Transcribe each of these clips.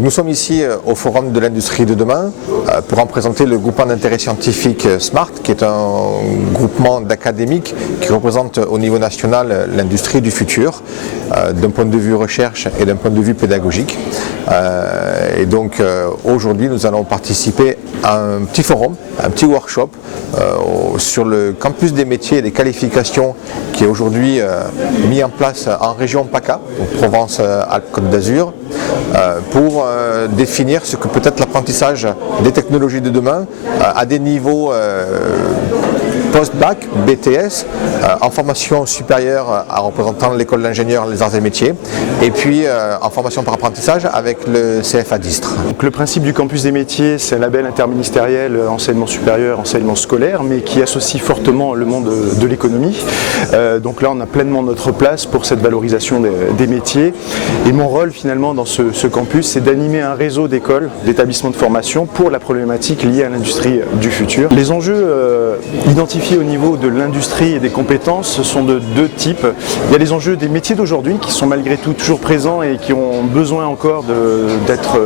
Nous sommes ici au Forum de l'industrie de demain pour en présenter le groupement d'intérêt scientifique SMART, qui est un groupement d'académiques qui représente au niveau national l'industrie du futur, d'un point de vue recherche et d'un point de vue pédagogique. Et donc aujourd'hui nous allons participer à un petit forum, un petit workshop sur le campus des métiers et des qualifications qui est aujourd'hui mis en place en région PACA, donc Provence-Alpes-Côte d'Azur, pour définir ce que peut être l'apprentissage des technologies de demain à des niveaux post-bac, BTS, en formation supérieure en représentant l'école d'ingénieurs, les arts et métiers, et puis en formation par apprentissage avec le CFA d'Istres. Donc, le principe du campus des métiers, c'est un label interministériel enseignement supérieur, enseignement scolaire, mais qui associe fortement le monde de l'économie. Donc là, on a pleinement notre place pour cette valorisation des métiers. Et mon rôle finalement dans ce campus, c'est d'animer un réseau d'écoles, d'établissements de formation pour la problématique liée à l'industrie du futur. Les enjeux identifiés au niveau de l'industrie et des compétences sont de deux types. Il y a les enjeux des métiers d'aujourd'hui qui sont malgré tout toujours présents et qui ont besoin encore d'être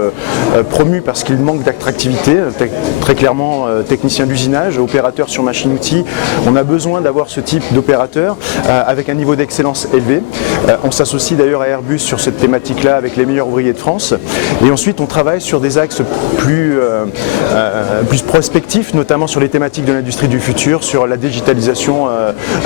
promus parce qu'ils manquent d'attractivité. Très clairement, technicien d'usinage, opérateur sur machine-outil, on a besoin d'avoir ce type d'opérateur avec un niveau d'excellence élevé. On s'associe d'ailleurs à Airbus sur cette thématique-là avec les meilleurs ouvriers de France. Et ensuite, on travaille sur des axes plus prospectifs, notamment sur les thématiques de l'industrie du futur, sur la digitalisation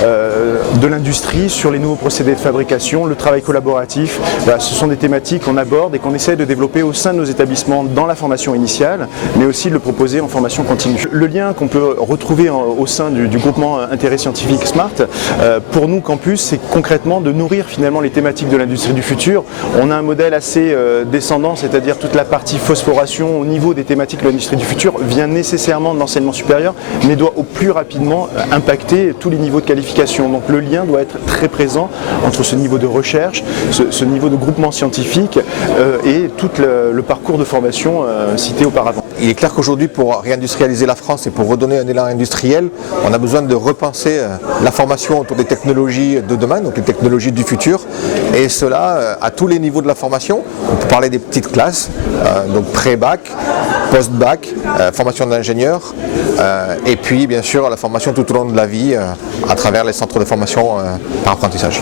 de l'industrie, sur les nouveaux procédés de fabrication, le travail collaboratif. Voilà, ce sont des thématiques qu'on aborde et qu'on essaie de développer au sein de nos établissements dans la formation initiale, mais aussi de le proposer en formation continue. Le lien qu'on peut retrouver au sein du groupement intérêt scientifique SMART, pour nous campus, c'est concrètement de nourrir finalement les thématiques de l'industrie du futur. On a un modèle assez descendant, c'est-à-dire toute la partie phosphoration au niveau des thématiques de l'industrie du futur vient nécessairement de l'enseignement supérieur, mais doit au plus rapidement impacter tous les niveaux de qualification. Donc le lien doit être très présent entre ce niveau de recherche, ce niveau de groupement scientifique et tout le parcours de formation cité auparavant. Il est clair qu'aujourd'hui, pour réindustrialiser la France et pour redonner un élan industriel, on a besoin de repenser la formation autour des technologies de demain, donc les technologies du futur, et cela à tous les niveaux de la formation. On peut parler des petites classes, donc pré-bac, post-bac, formation d'ingénieur, et puis bien sûr la formation tout au long de la vie à travers les centres de formation par apprentissage.